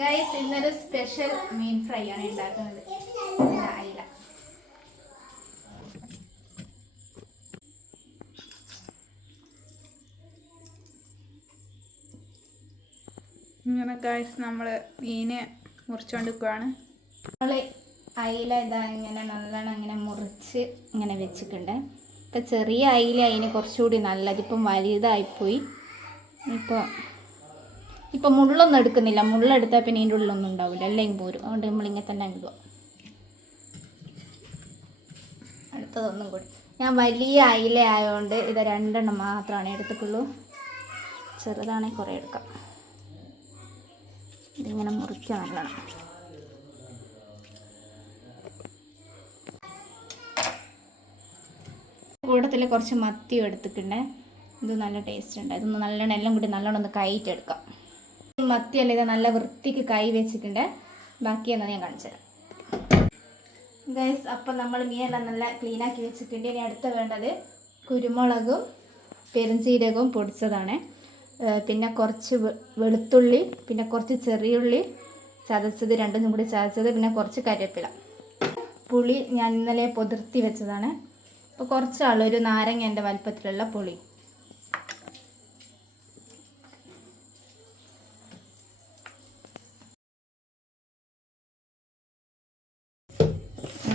Guys ഇന്നൊരു special മീൻ fry ആണ് ഉണ്ടാക്കുന്നത്. അയില ഇങ്ങനെ ഗൈസ് നമ്മൾ മീന് മുറിച്ചുകൊണ്ടിരിക്കുകയാണ് നമ്മൾ നമ്മൾ അയില ഇതാ ഇങ്ങനെ നല്ലോണം അങ്ങനെ മുറിച്ച് ഇങ്ങനെ വെച്ചിട്ടുണ്ട്. ഇപ്പൊ ചെറിയ അയില അതിന് കുറച്ചുകൂടി നല്ലത്. ഇപ്പം വലുതായിപ്പോയി. ഇപ്പോൾ ഇപ്പം മുള്ളൊന്നും എടുക്കുന്നില്ല. മുള്ളെടുത്താൽ പിന്നെ ഇതിന്റെ ഉള്ളിലൊന്നും ഉണ്ടാവില്ല എല്ലാം പോരും. അതുകൊണ്ട് നമ്മളിങ്ങനെ തന്നെ ഇടുക അടുത്തതൊന്നും കൂടി. ഞാൻ വലിയ അയില ആയതുകൊണ്ട് ഇത് രണ്ടെണ്ണം മാത്രമാണ് എടുത്തിട്ടുള്ളൂ. ചെറുതാണെങ്കിൽ കുറേ എടുക്കാം. ഇതിങ്ങനെ മുറിക്കുക നല്ലോണം കൂട്ടത്തിൽ കുറച്ച് മത്തിയും എടുത്തിട്ടുണ്ട്. ഇത് നല്ല ടേസ്റ്റ് ഉണ്ട്. ഇതൊന്ന് നല്ലോണം എല്ലാം കൂടി നല്ലോണം ഒന്ന് കൈയിട്ടെടുക്കാം മത്തിയല്ല ഇത് നല്ല വൃത്തിക്ക് കൈ വെച്ചിട്ടുണ്ട്. ബാക്കിയെന്ന് ഞാൻ കാണിച്ചു തരാം. ഗൈസ് അപ്പം നമ്മൾ മീനെല്ലാം നല്ല ക്ലീനാക്കി വെച്ചിട്ടുണ്ട്. ഇനി അടുത്ത വേണ്ടത് കുരുമുളകും പെരുംജീരകവും പൊടിച്ചതാണ്. പിന്നെ കുറച്ച് വെളുത്തുള്ളി പിന്നെ കുറച്ച് ചെറിയുള്ളി ചതച്ചത് രണ്ടും കൂടി ചതച്ചത് പിന്നെ കുറച്ച് കരിവേപ്പില പുളി ഞാൻ ഇന്നലെ പൊതിർത്തി വെച്ചതാണ്. അപ്പോൾ കുറച്ചാൾ ഒരു നാരങ്ങന്റെ വലുപ്പത്തിലുള്ള പുളി.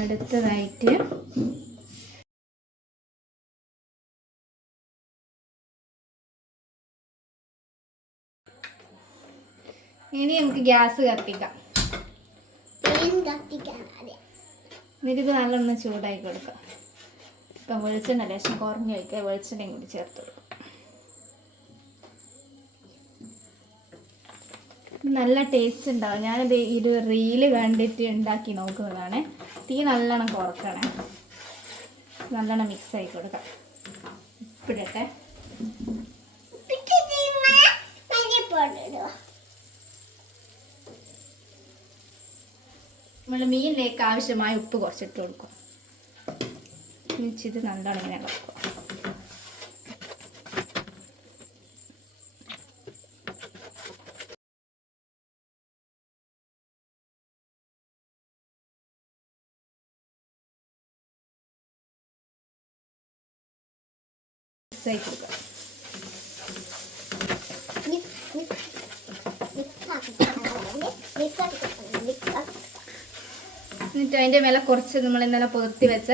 അടുത്തതായിട്ട് ഇനി നമുക്ക് ഗ്യാസ് കത്തിക്കാം. എന്നിട്ട് ഇത് നല്ലൊന്ന് ചൂടാക്കി കൊടുക്കാം. ഇപ്പം വെളിച്ചെണ്ണ ലേശം കുറഞ്ഞ് വയ്ക്കുക വെളിച്ചെണ്ണയും കൂടി ചേർത്ത് കൊടുക്കും. നല്ല ടേസ്റ്റ് ഉണ്ടാവും. ഞാനിത് ഒരു റീൽ കണ്ടിട്ട് ഉണ്ടാക്കി നോക്കുന്നതാണ്. തീ നല്ലോണം കുറക്കണേ. നല്ലോണം മിക്സ് ആയി കൊടുക്കാം. ഇപ്പോഴത്തെ നമ്മൾ മീനിലേക്ക് ആവശ്യമായ ഉപ്പ് കുറച്ചിട്ട് കൊടുക്കും. ഇത് നല്ലോണം ഇങ്ങനെ ഇളക്കുക മിക്സ് ആയി കൊടുക്കുക എന്നിട്ട് അതിന്റെ മേലെ കുറച്ച് നമ്മൾ ഇന്നലെ പുതിർത്തി വെച്ച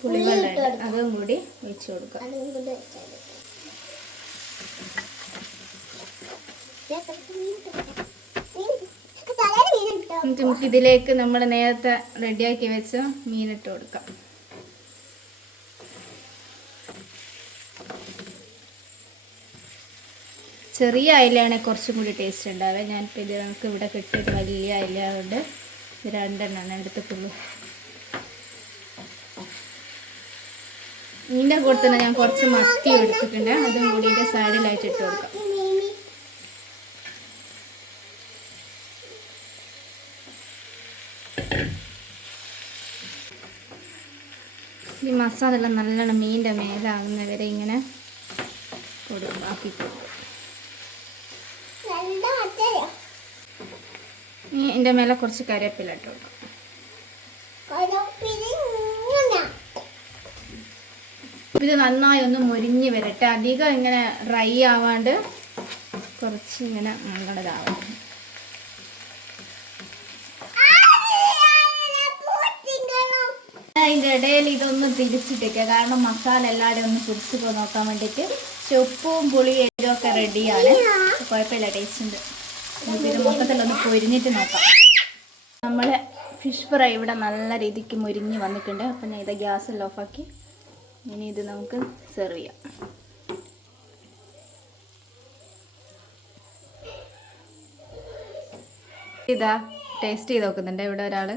പുളിവെള്ളം. അതും കൂടി ഒഴിച്ചു കൊടുക്കുക എന്നിട്ട് നമുക്ക് ഇതിലേക്ക് നമ്മൾ നേരത്തെ റെഡിയാക്കി വെച്ച മീനിട്ട് കൊടുക്കാം. ചെറിയ അയിലയാണെങ്കിൽ കുറച്ചും കൂടി ടേസ്റ്റ് ഉണ്ടാവുക. ഞാനിപ്പോൾ ഇത് നമുക്ക് ഇവിടെ കിട്ടിയത് വലിയ അയില കൊണ്ട് ഇത് എടുത്തിട്ടുള്ളൂ. ഇതിന്റെ കൂടെ തന്നെ ഞാൻ കുറച്ച് മത്തി എടുത്തിട്ടുണ്ട്. അതും കൂടി ഇതിന്റെ സൈഡിലായിട്ട് ഇട്ട് കൊടുക്കാം. ഈ മസാല നല്ലോണം മീനിന്റെ മേലാകുന്നവരെ ഇങ്ങനെ കൊടുക്കും. ആക്കി കൊടുക്കും ഇനി ഇതിന്റെ മേലെ കുറച്ച് കറിവേപ്പില ഇട്ട് കൊടുക്കും. ഇത് നന്നായി ഒന്ന് മുരിഞ്ഞ് വരട്ടെ. അധികം ഇങ്ങനെ ഡ്രൈ ആവാണ്ട് കുറച്ച് ഇങ്ങനെ നല്ലതാവും അതിന്റെ ഇടയിൽ ഇതൊന്ന് തിരിച്ചിട്ടേക്കുക കാരണം മസാല എല്ലാവരും ഒന്ന് പിടിച്ച് നോക്കാൻ വേണ്ടിയിട്ട്. ചുപ്പും പുളിയും എല്ലാം ഒക്കെ റെഡിയാണ് കുഴപ്പമില്ല ടേസ്റ്റ് ഉണ്ട്. പിന്നെ മൊത്തത്തിലൊന്ന് പൊരിഞ്ഞിട്ട് നോക്കാം. നമ്മളെ ഫിഷ് ഫ്രൈ ഇവിടെ നല്ല രീതിക്ക് മുരിഞ്ഞ് വന്നിട്ടുണ്ട്. അപ്പം ഞാൻ ഇത് ഗ്യാസ് ഓഫാക്കി ഇനി ഇത് നമുക്ക് സെർവ് ചെയ്യാം. ഇതാ ടേസ്റ്റ് ചെയ്ത് നോക്കുന്നുണ്ട് ഇവിടെ ഒരാൾ